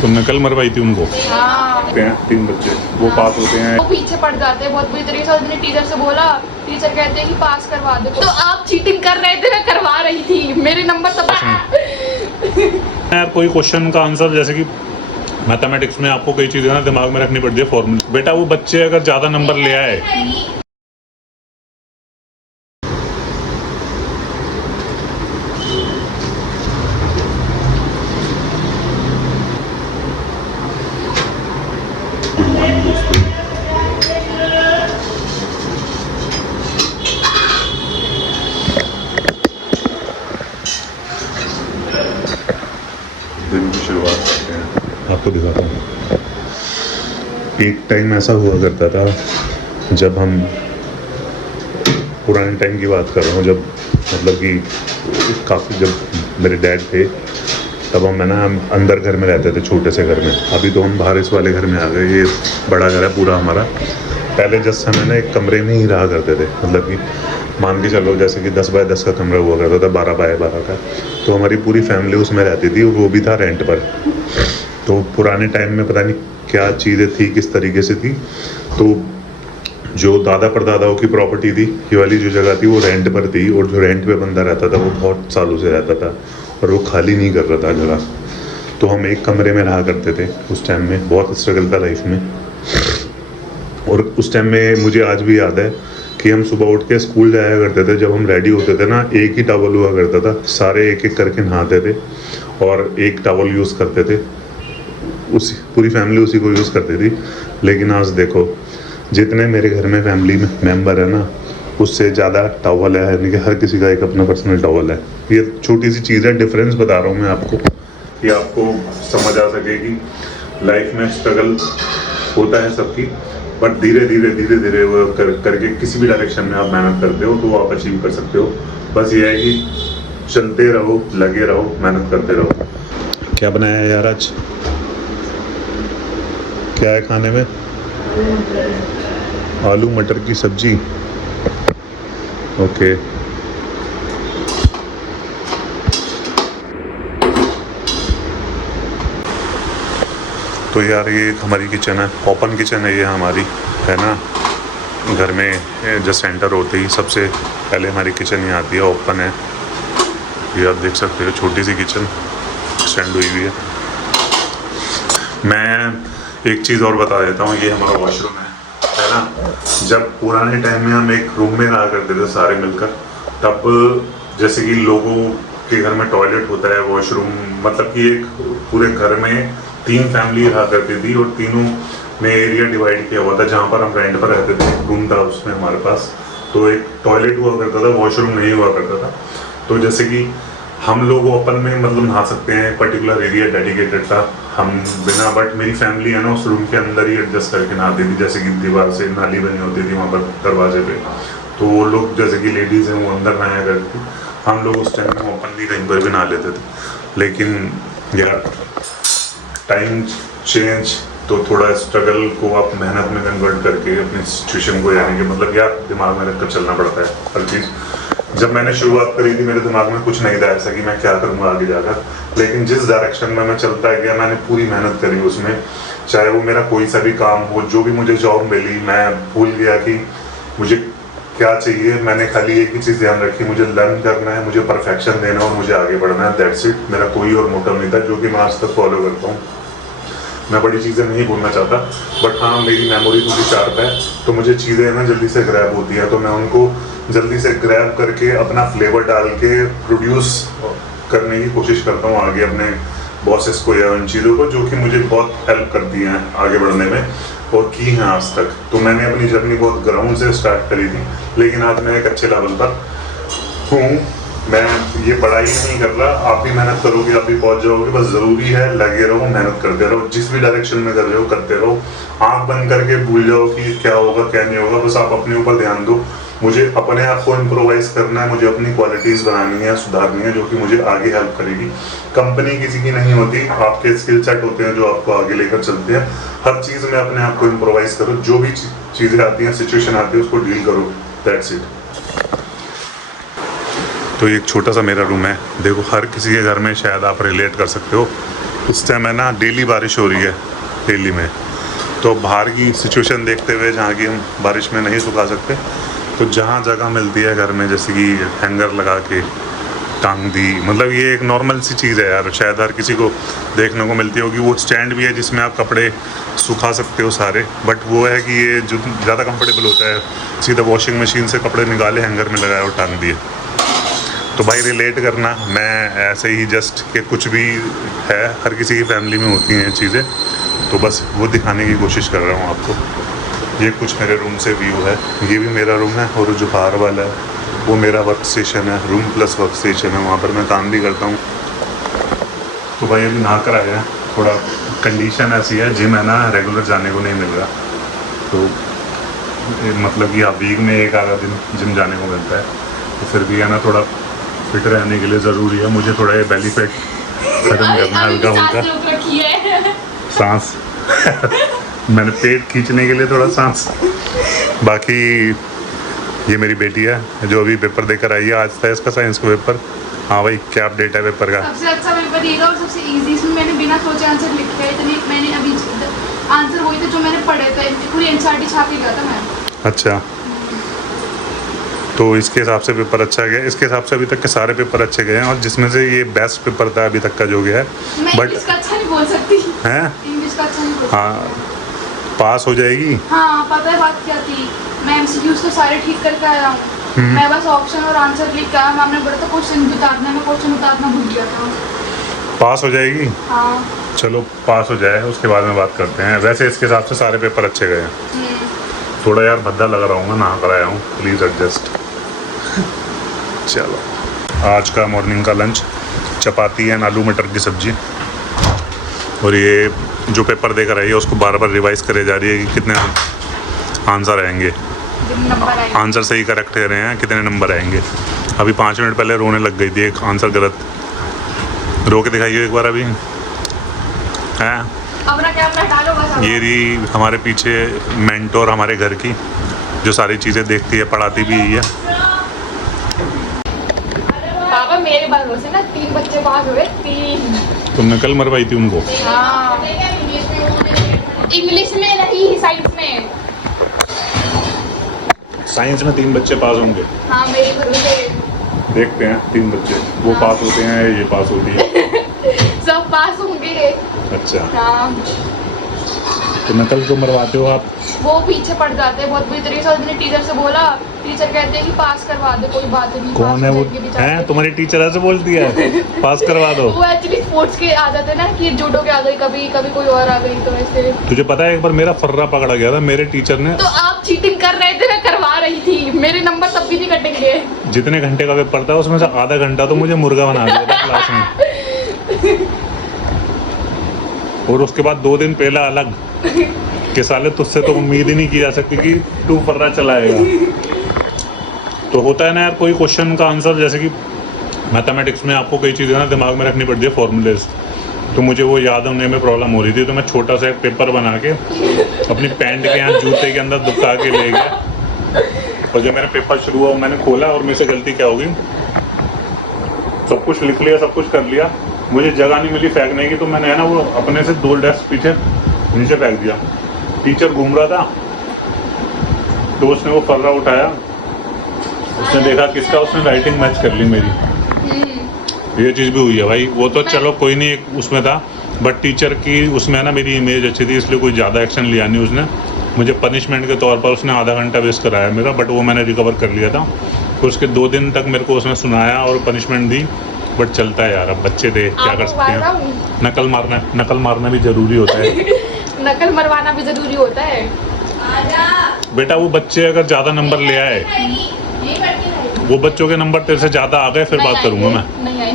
तुमने कल मरवाई थी उनको? हाँ। 3 बच्चे वो पास होते हैं, वो पीछे पड़ जाते हैं बहुत बुरी तरीके से। मैंने टीचर से बोला, टीचर कहते हैं कि पास करवा दो। तो आप चीटिंग कर रहे थे, मैं करवा रही थी, मेरे नंबर सब यार कोई क्वेश्चन का आंसर जैसे कि मैथमेटिक्स में आपको कई चीज़ें ना दिमाग में रखनी पड़ती है, फॉर्मूला। बेटा वो बच्चे अगर ज़्यादा नंबर ले आए, दिन की शुरुआत करते हैं। आपको दिखाता हूँ। एक टाइम ऐसा हुआ करता था जब हम, पुराने टाइम की बात कर रहा हूँ, जब मतलब कि काफ़ी, जब मेरे डैड थे तब हम अंदर घर में रहते थे, छोटे से घर में। अभी तो हम बाहर इस वाले घर में आ गए, ये बड़ा घर है पूरा हमारा। पहले जस्ट हम एक कमरे में ही रहा करते थे, मतलब कि मान के चलो जैसे कि 10 बाय 10 का कमरा हुआ करता था, 12 बाय 12 का। तो हमारी पूरी फैमिली उसमें रहती थी, वो भी था रेंट पर। तो पुराने टाइम में पता नहीं क्या चीज़ें थी, किस तरीके से थी। तो जो दादा परदादाओं की प्रॉपर्टी थी, ये वाली जो जगह थी वो रेंट पर थी, और जो रेंट पे बंदा रहता था वो बहुत सालों से रहता था और वो खाली नहीं कर रहा था जगह। तो हम एक कमरे में रहा करते थे उस टाइम में। बहुत स्ट्रगल था लाइफ में। और उस टाइम में मुझे आज भी याद है कि हम सुबह उठ के स्कूल जाया करते थे। जब हम रेडी होते थे ना, एक ही टॉवल हुआ करता था, सारे एक एक करके नहाते थे और एक टॉवल यूज़ करते थे, उसी पूरी फैमिली उसी को यूज़ करती थी। लेकिन आज देखो, जितने मेरे घर में फैमिली में मेम्बर है ना, उससे ज़्यादा टॉवल है, यानी कि हर किसी का एक अपना पर्सनल टॉवल है। ये छोटी सी चीज़ है, डिफरेंस बता रहा हूँ मैं आपको, कि आपको समझ आ सके कि लाइफ में स्ट्रगल होता है सबकी, बट धीरे धीरे वो करके किसी भी डायरेक्शन में आप मेहनत करते हो तो आप अचीव कर सकते हो। बस ये है कि चलते रहो, लगे रहो, मेहनत करते रहो। क्या बनाया है यार आज? क्या है खाने में? आलू मटर की सब्जी। ओके। तो यार ये हमारी किचन है, ओपन किचन है ये हमारी, है ना। घर में जस्ट एंटर होते ही सबसे पहले हमारी किचन ही आती है, ओपन है। ये आप देख सकते हो, छोटी सी किचन एक्सटेंड हुई हुई है। मैं एक चीज़ और बता देता हूँ, ये हमारा वॉशरूम है ना। जब पुराने टाइम में हम एक रूम में रहा करते थे सारे मिलकर, तब जैसे कि लोगों के घर में टॉयलेट होता है, वॉशरूम, मतलब कि एक पूरे घर में 3 फैमिली रहा करती थी और तीनों में एरिया डिवाइड किया हुआ था। जहाँ पर हम रेंट पर रहते थे, रूम था उसमें हमारे पास, तो एक टॉयलेट हुआ करता था, वॉशरूम नहीं हुआ करता था। तो जैसे कि हम लोग ओपन में मतलब नहा सकते हैं, पर्टिकुलर एरिया डेडिकेटेड था हम बिना, बट मेरी फैमिली है ना उस रूम के अंदर ही एडजस्ट करके नहाती थी। जैसे कि दीवार से नाली बनी होती थी वहाँ पर दरवाजे पे, तो वो लोग जैसे कि लेडीज़ हैं वो अंदर नहाया करती थी, हम लोग उस टाइम में ओपनली कहीं पर भी नहा लेते थे। लेकिन यार टाइम चेंज, तो थोड़ा स्ट्रगल को आप मेहनत में कन्वर्ट करके अपनी सिचुएशन को, यानी कि मतलब यार दिमाग में रख कर चलना पड़ता है हर चीज़। जब मैंने शुरुआत करी थी मेरे दिमाग में कुछ नहीं था ऐसा कि मैं क्या करूँगा आगे जाकर, लेकिन जिस डायरेक्शन में मैं चलता गया मैंने पूरी मेहनत करी उसमें। चाहे वो मेरा कोई सा भी काम हो, जो भी मुझे जॉब मिली, मैं भूल गया कि मुझे क्या चाहिए। मैंने खाली एक ही चीज़ ध्यान रखी, मुझे लर्न करना है, मुझे परफेक्शन देना और मुझे आगे बढ़ना है, दैट्स इट। मेरा कोई और मोटिव नहीं था, जो कि मैं आज तक फॉलो करता हूँ। मैं बड़ी चीज़ें नहीं भूलना चाहता, बट हाँ मेरी मेमोरी थोड़ी शार्प है, तो मुझे चीज़ें ना जल्दी से ग्रैब होती हैं, तो मैं उनको जल्दी से ग्रैब करके अपना फ्लेवर डाल के प्रोड्यूस करने की कोशिश करता हूँ आगे अपने बॉसेस को या उन चीज़ों को, जो कि मुझे बहुत हेल्प करती हैं आगे बढ़ने में और की हैं आज तक। तो मैंने अपनी जर्नी बहुत ग्राउंड से स्टार्ट करी थी, लेकिन आज मैं एक अच्छे लेवल पर हूँ। मैं ये पढ़ाई नहीं कर रहा, आप भी मेहनत करोगे आप भी पहुंच जाओगे। बस ज़रूरी है लगे रहो, मेहनत करते रहो, जिस भी डायरेक्शन में कर रहे हो करते रहो। आंख बंद करके भूल जाओ कि क्या होगा क्या नहीं होगा, बस आप अपने ऊपर ध्यान दो। मुझे अपने आप को इम्प्रोवाइज करना है, मुझे अपनी क्वालिटीज़ बनानी है, सुधारनी है, जो कि मुझे आगे हेल्प करेगी। कंपनी किसी की नहीं होती, आपके स्किल सेट होते हैं जो आपको आगे लेकर चलते हैं। हर चीज़ में अपने आप को इम्प्रोवाइज करो, जो भी चीज़ें आती हैं, सिचुएशन आती है, उसको डील करो, दैट्स इट। तो एक छोटा सा मेरा रूम है, देखो हर किसी के घर में शायद आप रिलेट कर सकते हो। उस टाइम है ना डेली बारिश हो रही है दिल्ली में, तो बाहर की सिचुएशन देखते हुए जहाँ की हम बारिश में नहीं सुखा सकते, तो जहाँ जगह मिलती है घर में जैसे कि हैंगर लगा के टांग दी, मतलब ये एक नॉर्मल सी चीज़ है यार, शायद हर किसी को देखने को मिलती होगी। वो स्टैंड भी है जिसमें आप कपड़े सुखा सकते हो सारे, बट वो है कि ये जो ज़्यादा कंफर्टेबल होता है, सीधा वॉशिंग मशीन से कपड़े निकाले हैंगर में लगाए और टांग दिए। तो भाई रिलेट करना, मैं ऐसे ही जस्ट कि कुछ भी है, हर किसी की फैमिली में होती हैं चीज़ें, तो बस वो दिखाने की कोशिश कर रहा हूँ आपको। ये कुछ मेरे रूम से व्यू है, ये भी मेरा रूम है, और जो बाहर वाला है वो मेरा वर्क स्टेशन है, रूम प्लस वर्क स्टेशन है, वहाँ पर मैं काम भी करता हूँ। तो भाई अभी नहा कर आया, थोड़ा कंडीशन ऐसी है, जिम है ना रेगुलर जाने को नहीं मिल रहा, तो मतलब कि आप वीक में एक आधा दिन जिम जाने को मिलता है, तो फिर भी है ना थोड़ा फिट रहने के लिए ज़रूरी है मुझे थोड़ा ये बेली फैट खत्म करना है, हल्का फुल्का सांस मैंने पेट खींचने के लिए थोड़ा सांस। बाकी ये मेरी बेटी है जो अभी पेपर देकर आई है, आज था इसका साइंस का पेपर। हाँ भाई, क्या अपडेट है पेपर का? सबसे अच्छा पेपर ये था और सबसे इजी, इसमें मैंने बिना सोचे आंसर लिखे है, इतने मैंने अभी आंसर वही थे जो मैंने पढ़े थे, पूरी एनसीईआरटी छाप के गया था मैं। अच्छा, तो इसके हिसाब से पेपर अच्छा गया, इसके हिसाब से अभी तक के सारे पेपर अच्छे गए हैं, और जिसमें से ये बेस्ट पेपर था अभी तक का जो गया है। मैं इंग्लिश का अच्छा नहीं बोल सकती हैं, इंग्लिश का अच्छा नहीं बोल सकती। हाँ पास हो जाएगी। हाँ पता है बात क्या थी, मैं एमसीक्यूज तो सारे ठीक करके आया हूँ, मैं बस ऑप्शन और आंसर लिख के आया, मैम ने बोला था क्वेश्चन उतारना, मैं क्वेश्चन उतारना भूल गया था। पास हो जाएगी। हाँ चलो पास हो जाए उसके बाद में बात करते हैं। वैसे इसके हिसाब से सारे पेपर अच्छे गए हैं। थोड़ा यार भद्दा लग रहा हूँ, नहा कर आया हूँ, प्लीज़ एडजस्ट। चलो, आज का मॉर्निंग का लंच चपाती एंड आलू मटर की सब्जी, और ये जो पेपर देकर आई है उसको बार बार रिवाइज करे जा रही है कि कितने आंसर आएंगे, आंसर सही करेक्ट दे रहे हैं, कितने नंबर आएंगे। अभी 5 मिनट पहले रोने लग गई थी, एक आंसर गलत, रो के दिखाइए एक बार अभी हैं। अपना कैमरा डालो बस। ये रही हमारे पीछे मेंटोर हमारे घर की, जो सारी चीज़ें देखती है, पढ़ाती भी है। पापा मेरे भरोसे ना 3 बच्चे पास हुए, 3। तुमने कल मरवाई थी उनको? हाँ इंग्लिश में नहीं, साइंस में। साइंस में 3 बच्चे पास होंगे। हाँ मेरे भरोसे। देखते हैं 3 बच्चे वो पास होते हैं, ये पास होती है। सब पास होंगे। अच्छा, हाँ तो नकल क्यों मरवाते हो आप? वो पीछे पड़ जाते हैं बहुत बुरी तरीके से। मैंने टीचर से बोला, टीचर कहते हैं कि पास करवा दो, कोई बात नहीं। कौन है वो? हैं तुम्हारी टीचर ऐसे बोलती है पास करवा दो? वो एक्चुअली स्पोर्ट्स के आ जाते हैं ना, कि जूडो के आ गई, कभी कभी कोई और आ गई, तो ऐसे। तुझे पता है एक बार मेरा फर्रा पकड़ा गया था मेरे टीचर ने। तो आप चीटिंग कर रहे थे, मैं करवा रही थी, मेरे नंबर तब भी नहीं कटेंगे। जितने घंटे का पेपर था उसमें से आधा घंटा तो मुझे मुर्गा बना दिया था क्लास में, और उसके बाद 2 दिन पहला अलग कि साले तुझसे तो उम्मीद ही नहीं की जा सकती कि तू फर्रा चलाएगा। तो होता है ना यार, कोई क्वेश्चन का आंसर, जैसे कि मैथमेटिक्स में आपको कई चीज़ें ना दिमाग में रखनी पड़ती है, फॉर्मूलेज, तो मुझे वो याद होने में प्रॉब्लम हो रही थी, तो मैं छोटा सा एक पेपर बना के अपनी पैंट के यहाँ जूते के अंदर दुबका के ले गया, और जब मेरा पेपर शुरू हुआ मैंने खोला, और मेरे से गलती क्या होगी, सब कुछ लिख लिया, सब कुछ कर लिया, मुझे जगह नहीं मिली फेंकने की, तो मैंने है ना वो अपने से 2 डेस्क पीछे नीचे फेंक दिया। टीचर घूम रहा था, तो उसने वो फर्रा उठाया, उसने देखा किसका, उसने राइटिंग मैच कर ली मेरी। ये चीज़ भी हुई है भाई। वो तो चलो कोई नहीं, एक उसमें था, बट टीचर की उसमें ना मेरी इमेज अच्छी थी, इसलिए कोई ज़्यादा एक्शन लिया नहीं उसने। मुझे पनिशमेंट के तौर पर उसने आधा घंटा वेस्ट कराया मेरा, बट वो मैंने रिकवर कर लिया था। तो उसके 2 दिन तक मेरे को उसने सुनाया और पनिशमेंट दी, बट चलता है यार, अब बच्चे दे क्या कर सकते हैं। नकल मारना भी ज़रूरी होता है। नकल मरवाना भी ज़रूरी होता है। बेटा वो बच्चे अगर ज़्यादा नंबर ले आए, वो बच्चों के नंबर तेरे से ज़्यादा आ गए, फिर बात करूँगा मैं। नहीं आई।